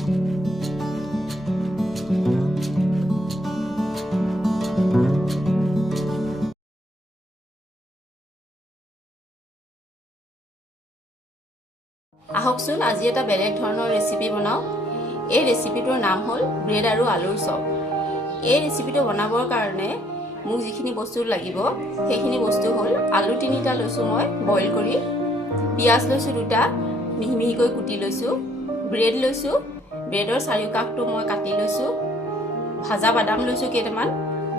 আহকচোন আজি এটা বেলেগ ধৰণৰ ৰেচিপি বনাওঁ। এই ৰেচিপিটোৰ নাম হ'ল ব্ৰেড আৰু আলুৰ চপ। এই ৰেচিপিটো বনাবৰ কাৰণে মোক যিখিনি বস্তু লাগিব সেইখিনি বস্তু হ'ল আলু 3টা লৈছোঁ মই বইল কৰি, পিঁয়াজ লৈছোঁ 2টা মিহি মিহিকৈ কুটি লৈছোঁ, ব্ৰেড লৈছোঁ, ব্ৰেডৰ চাৰিওকাষটো মই কাটি লৈছোঁ, ভাজা বাদাম লৈছোঁ কেইটামান,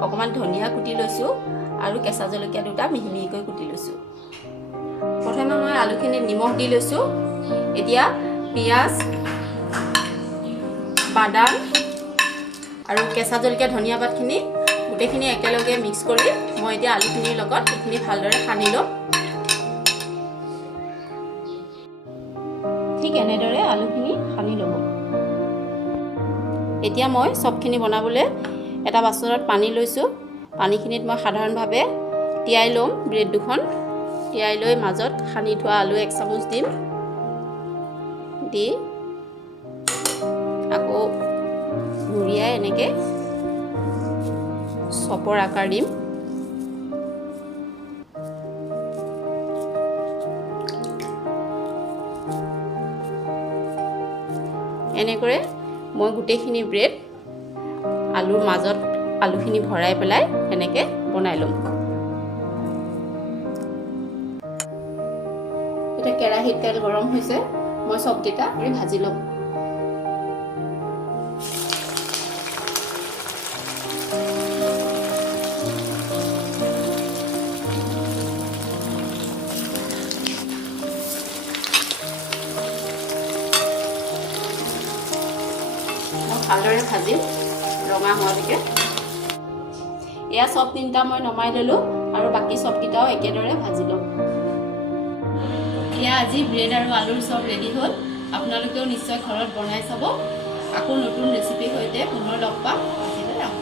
অকণমান ধনিয়া কুটি লৈছোঁ আৰু কেঁচা জলকীয়া 2টা মিহি মিহিকৈ কুটি লৈছোঁ। প্ৰথমে মই আলুখিনিত নিমখ দি লৈছোঁ। এতিয়া পিঁয়াজ, বাদাম আৰু কেঁচা জলকীয়া ধনিয়া পাতখিনি গোটেইখিনি একেলগে মিক্স কৰি মই এতিয়া আলুখিনিৰ লগত এইখিনি ভালদৰে সানি ল'ম। ঠিক এনেদৰে আলুখিনি সানি ল'ব। এতিয়া মই চবখিনি বনাবলৈ এটা বাচনত পানী লৈছোঁ। পানীখিনিত মই সাধাৰণভাৱে তিয়াই ল'ম ব্ৰেড দুখন। তিয়াই লৈ মাজত সানি থোৱা আলু 1 চামুচ দিম, দি আকৌ ঘূৰিয়াই এনেকৈ চপৰ আকাৰ দিম। এনেকৈ মই গোটেইখিনি ব্ৰেড আলুৰ মাজত আলুখিনি ভৰাই পেলাই এনেকৈ বনাই ল'ম। এতিয়া কেৰাহীত তেল গৰম হৈছে, মই চবকেইটা ভাজি ল'ম। ভালদৰে ভাজিম ৰঙা হোৱালৈকে। এয়া চব 3টা মই নমাই ল'লোঁ আৰু বাকী চবকেইটাও একেদৰে ভাজি ল'ম। এয়া আজি ব্ৰেড আৰু আলুৰ চব ৰেডি হ'ল। আপোনালোকেও নিশ্চয় ঘৰত বনাই চাব। আকৌ নতুন ৰেচিপিৰ সৈতে পুনৰ লগ পাম। আজিলৈ ৰাখোঁ।